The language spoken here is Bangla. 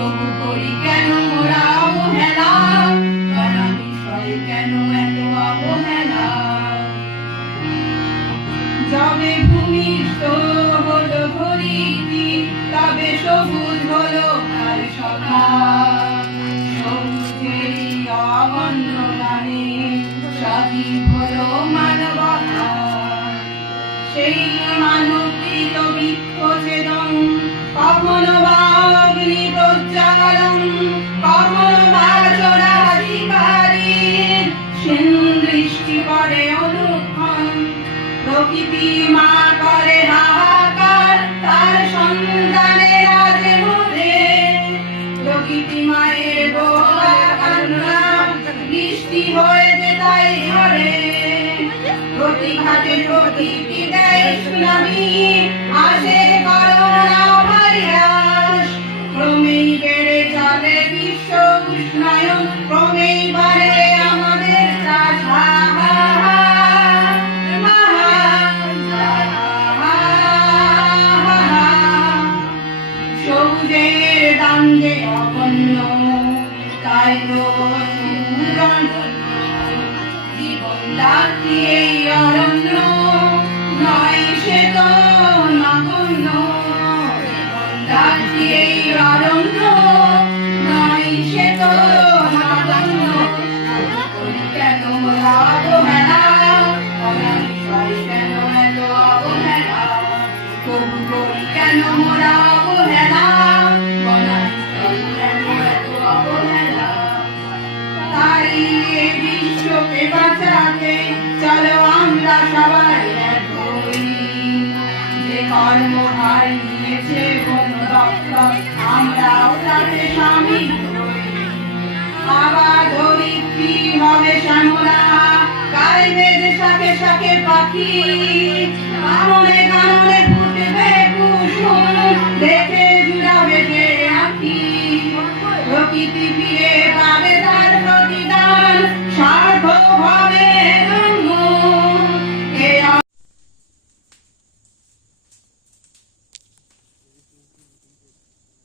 তবু করি কেন মোরা অবহেলা, নানা বিষয়ে কেন এত অবহেলা। যবে ভূমিষ্ঠ হলো ধরিত্রী, তবে সবুজ হলো তার সখা। সবুজের অবন্য গানে সজীব হলো মানবতা। সেই মানবকৃত বৃক্ষ ছেদন, কখনো বা অগ্নি প্রজ্বালন, কখনো বা চোরা শিকারীর দৃষ্টি পড়ে অনুক্ষণ। প্রকৃতি মা করে হাহাকার তার সন্তানের আজে মধ্যে। প্রকৃতি মায়ের দোয়া কান্না বৃষ্টি হয়েছে তাই ঝরে। প্রতিঘাতে প্রকৃতি দেয় সুনামি, আসে করোনা ভাইরাস। ক্রমেই বেড়ে চলে বিশ্ব উষ্ণায়ন, ক্রমেই বাড়ে আমাদের চাষ। সবুজের দাম যে অগণ্য, তাই তো জীবন দাত্রী এই অরণ্য, নয় সে তো নগণ্য। জীবন দাত্রী এই অরণ্য, নয় সে তো নগণ্য। করি কেন মোরা অবহেলা, অনাবিষয় কেন এত অবহেলা। তবু করি কেন মোরা অবহেলা, অনাবিষয় কেন এত অবহেলা। তাই এ বিশ্বকে বাঁচাতে চলো আমরা সবাই এক হই। যে কর্মভার নিয়েছে বন দপ্তর, আমরাও তাতে শামিল হই। আবার ধরিত্রী হবে শ্যামলা, গাইবে যে শাখে শাখে পাখি। কাননে কাননে ফুটবে কুসুম, দেখে জুড়াবে যে আঁখি। প্রকৃতি ফিরে পাবে তার প্রতিদান, সার্থক হবে